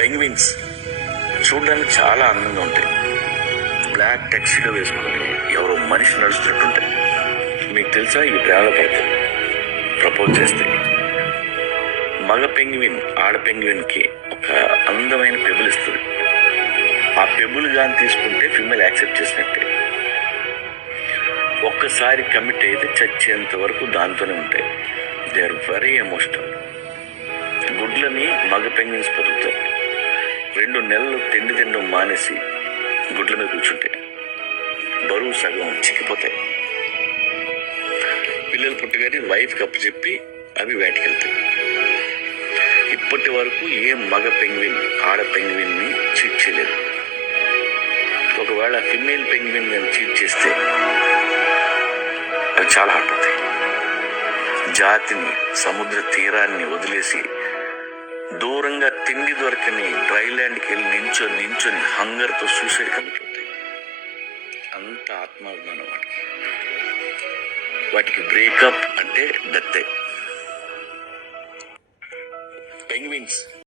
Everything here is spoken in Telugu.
పెంగ్విన్స్ చూడడానికి చాలా అందంగా ఉంటాయి. బ్లాక్ టెక్సీలో వేసుకుని ఎవరో మనిషి నడుస్తున్నట్టుంటాయి. మీకు తెలుసా, ఇవి ప్రేమలో పడతాయి ప్రపోజ్ చేస్తే. మగ పెంగ్విన్ ఆడ పెంగ్విన్కి ఒక అందమైన పెబుల్ ఇస్తుంది. ఆ పెబుల్ గాని తీసుకుంటే ఫిమేల్ యాక్సెప్ట్ చేసినట్టే. ఒక్కసారి కమిట్ అయితే చచ్చేంత వరకు దాంతోనే ఉంటాయి. They are very emotional. గుడ్లని మగ పెంగ్విన్స్ పొదుగుతాయి. 2 నెలలు తిండి తినడం మానేసి గుడ్ల మీద కూర్చుంటాయి. బరువు సగం చిక్కిపోతాయి. పిల్లలు పుట్టగానే వైఫ్కి అప్పచెప్పి అవి వేటకెళ్తాయి. ఇప్పటి వరకు ఏ మగ పెంగ్విన్ ఆడ పెంగ్విన్ని చీట్ చేయలేదు. ఒకవేళ ఫిమేల్ పెంగ్విన్ నేను చీట్ చేస్తే అవి చాలా హార్ట్ అవుతాయి. జాతిని, సముద్ర తీరాన్ని వదిలేసి దూరంగా తిండి దొరకని డ్రైల్యాండ్కి వెళ్ళి నించొని హంగర్తో సూసైడ్ కమిట్ అవుతాయి. అంత ఆత్మాభిమానం వాటికి బ్రేకప్ అంటే డెత్తే. పెంగ్విన్స్